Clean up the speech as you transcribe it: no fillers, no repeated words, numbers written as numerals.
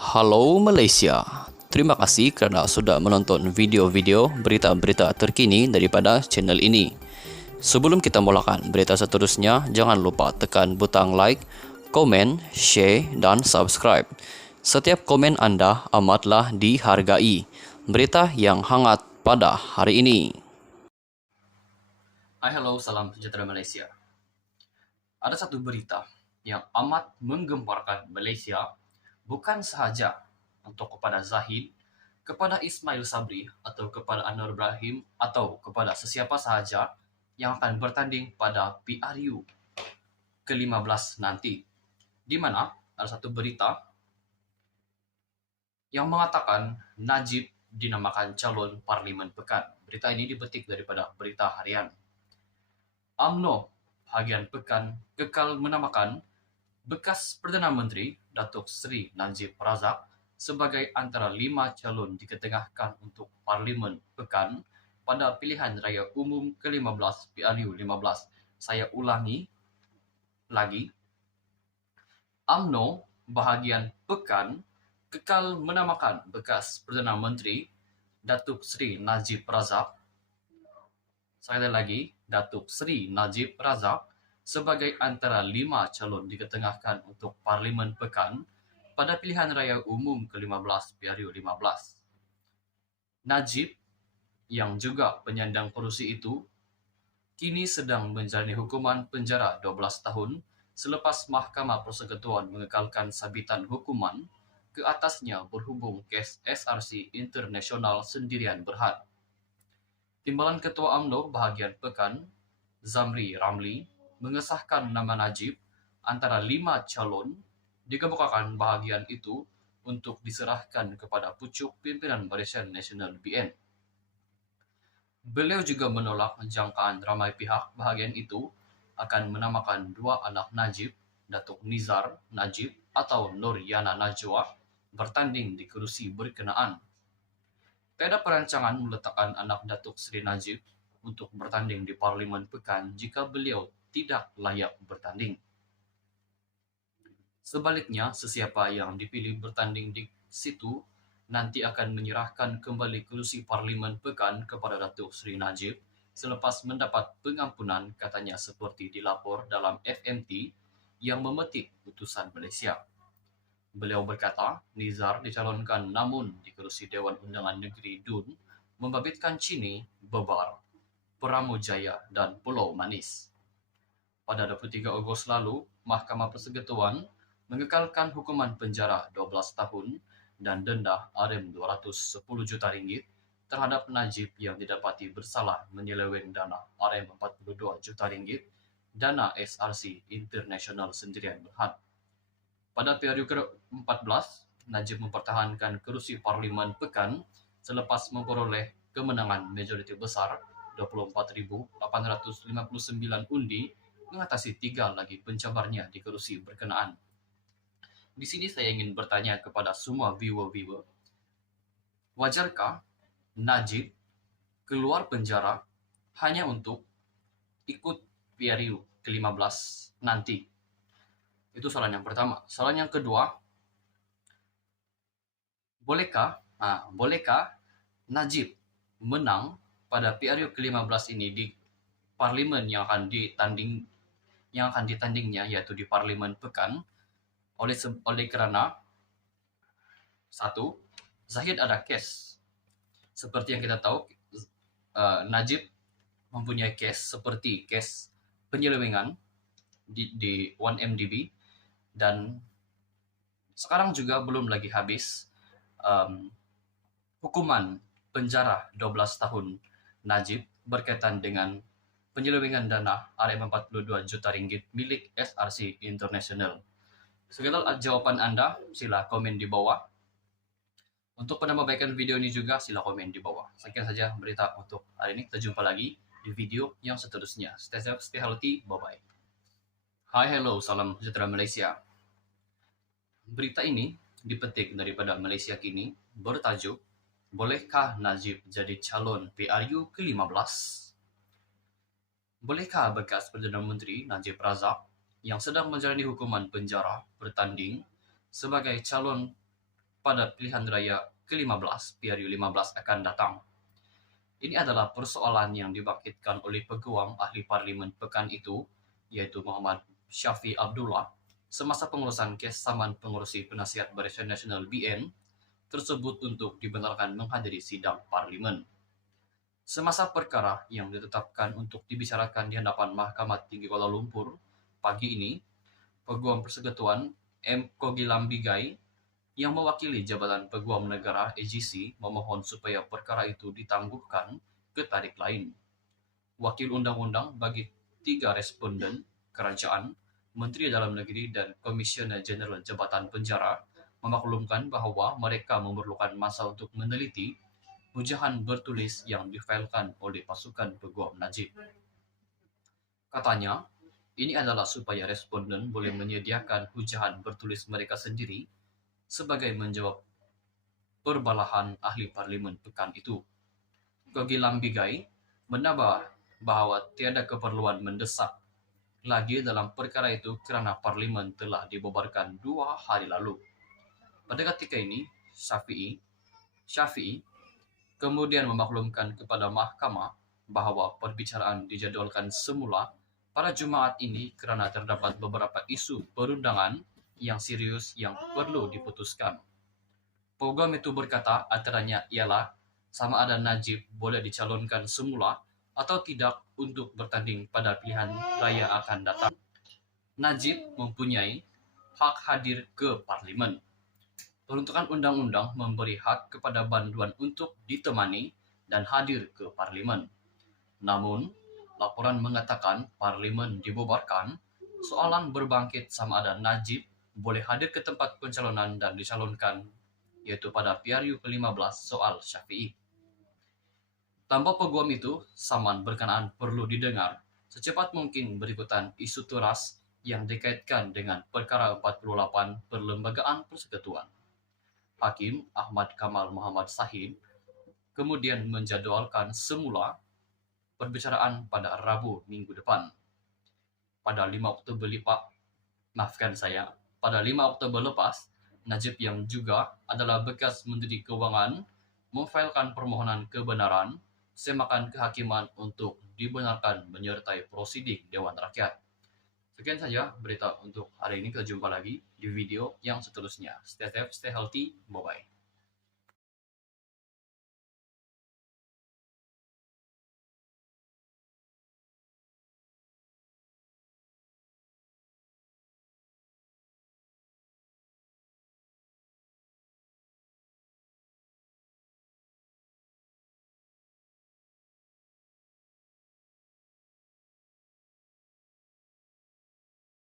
Halo Malaysia, terima kasih kerana sudah menonton video-video berita-berita terkini daripada channel ini. Sebelum kita mulakan berita seterusnya, jangan lupa tekan butang like, komen, share dan subscribe. Setiap komen anda amatlah dihargai. Berita yang hangat pada hari ini. Hai, hello, salam sejahtera Malaysia. Ada satu berita yang amat menggemparkan Malaysia, bukan sahaja untuk kepada Zahid, kepada Ismail Sabri atau kepada Anwar Ibrahim atau kepada sesiapa sahaja yang akan bertanding pada PRU ke-15 nanti. Di mana ada satu berita yang mengatakan Najib dinamakan calon Parlimen Pekan. Berita ini dipetik daripada Berita Harian. UMNO bahagian Pekan kekal menamakan bekas Perdana Menteri Datuk Seri Najib Razak sebagai antara 5 calon diketengahkan untuk Parlimen Pekan pada pilihan raya umum ke-15 PRU 15. Saya ulangi lagi. UMNO bahagian Pekan kekal menamakan bekas Perdana Menteri Datuk Seri Najib Razak, sekali lagi, Datuk Seri Najib Razak sebagai antara 5 calon diketengahkan untuk Parlimen Pekan pada pilihan raya umum ke-15 PRU 15. Najib, yang juga penyandang kerusi itu, kini sedang menjalani hukuman penjara 12 tahun selepas Mahkamah Persekutuan mengekalkan sabitan hukuman ke atasnya berhubung kes SRC Internasional Sendirian Berhad. Timbalan Ketua UMNO bahagian Pekan, Zamri Ramli, mengesahkan nama Najib antara 5 calon dikemukakan bahagian itu untuk diserahkan kepada pucuk pimpinan Barisan Nasional BN. Beliau juga menolak jangkaan ramai pihak bahagian itu akan menamakan 2 anak Najib, Datuk Nizar Najib atau Nur Yana Najwa, bertanding di kerusi berkenaan. Tiada perancangan meletakkan anak Datuk Seri Najib untuk bertanding di Parlimen Pekan jika beliau tidak layak bertanding. Sebaliknya, sesiapa yang dipilih bertanding di situ nanti akan menyerahkan kembali kerusi Parlimen Pekan kepada Datuk Seri Najib selepas mendapat pengampunan, katanya seperti dilapor dalam FMT yang memetik putusan Malaysia. Beliau berkata, Nizar dicalonkan namun di kerusi Dewan Undangan Negeri DUN membabitkan Chini, Bebar, Peramujaya dan Pulau Manis. Pada 23 Ogos lalu, Mahkamah Persekutuan mengekalkan hukuman penjara 12 tahun dan denda RM210 juta ringgit terhadap Najib yang didapati bersalah menyeleweng dana RM42 juta ringgit dana SRC Internasional Sendirian Berhad. Pada PRU ke-14, Najib mempertahankan kerusi Parlimen Pekan selepas memperoleh kemenangan majoriti besar 24,859 undi mengatasi 3 lagi pencabarnya di kerusi berkenaan. Di sini saya ingin bertanya kepada semua viewer-viewer, wajarkah Najib keluar penjara hanya untuk ikut PRU ke-15 nanti? Itu soalan yang pertama. Soalan yang kedua, bolehkah Najib menang pada PRU ke-15 ini di parlimen yang akan ditandingnya, yaitu di Parlimen Pekan, oleh kerana satu, Zahid ada kes. Seperti yang kita tahu, Najib mempunyai kes seperti kes penyelewengan di 1MDB, dan sekarang juga belum lagi habis hukuman penjara 12 tahun Najib berkaitan dengan penyelewengan dana RM42 juta ringgit milik SRC International. Segala jawapan Anda, sila komen di bawah. Untuk penambahbaikan video ini juga, sila komen di bawah. Sekian saja berita untuk hari ini. Kita jumpa lagi di video yang seterusnya. Stay safe, stay healthy. Bye-bye. Hai, hello, salam sejahtera Malaysia. Berita ini dipetik daripada Malaysia Kini bertajuk, bolehkah Najib jadi calon PRU ke-15? Bolehkah bekas Perdana Menteri Najib Razak yang sedang menjalani hukuman penjara bertanding sebagai calon pada pilihan raya ke-15 PRU 15 akan datang. Ini adalah persoalan yang dibangkitkan oleh peguam ahli parlimen pekan itu, yaitu Muhammad Syafi Abdullah, semasa pengurusan kes saman pengurusi penasihat Barisan Nasional BN tersebut untuk dibenarkan menghadiri sidang parlimen. Semasa perkara yang ditetapkan untuk dibicarakan di hadapan Mahkamah Tinggi Kuala Lumpur pagi ini, Peguam Persekutuan M. Kogilambigai yang mewakili Jabatan Peguam Negara AGC memohon supaya perkara itu ditangguhkan ke tarik lain. Wakil Undang-Undang bagi 3 responden, Kerajaan, Menteri Dalam Negeri, dan Komisioner Jeneral Jabatan Penjara memaklumkan bahwa mereka memerlukan masa untuk meneliti hujahan bertulis yang difailkan oleh pasukan Peguam Najib. Katanya, ini adalah supaya responden boleh menyediakan hujahan bertulis mereka sendiri sebagai menjawab perbalahan ahli parlimen pekan itu. Kogilambigai menambah bahwa tiada keperluan mendesak lagi dalam perkara itu kerana parlimen telah dibubarkan 2 hari lalu. Pada ketika ini, Syafi'i kemudian memaklumkan kepada mahkamah bahwa perbicaraan dijadualkan semula pada Jumaat ini kerana terdapat beberapa isu perundangan yang serius yang perlu diputuskan. Program itu berkata antaranya ialah sama ada Najib boleh dicalonkan semula atau tidak untuk bertanding pada pilihan raya akan datang. Najib mempunyai hak hadir ke parlimen. Peruntukan undang-undang memberi hak kepada banduan untuk ditemani dan hadir ke parlimen. Namun, laporan mengatakan parlimen dibubarkan, soalan berbangkit sama ada Najib boleh hadir ke tempat pencalonan dan dicalonkan, yaitu pada PRU ke-15 soal Syafi'i. Tanpa peguam itu, saman berkenaan perlu didengar secepat mungkin berikutan isu teras yang dikaitkan dengan perkara 48 Perlembagaan Persekutuan. Hakim Ahmad Kamal Muhammad Sahid kemudian menjadualkan semula perbicaraan pada Rabu minggu depan. Pada 5 Oktober lepas, Najib yang juga adalah bekas Menteri Kewangan memfailkan permohonan kebenaran semakan kehakiman untuk dibenarkan menyertai prosedik Dewan Rakyat. Sekian saja berita untuk hari ini. Kita jumpa lagi di video yang seterusnya. Stay safe, stay healthy, bye-bye.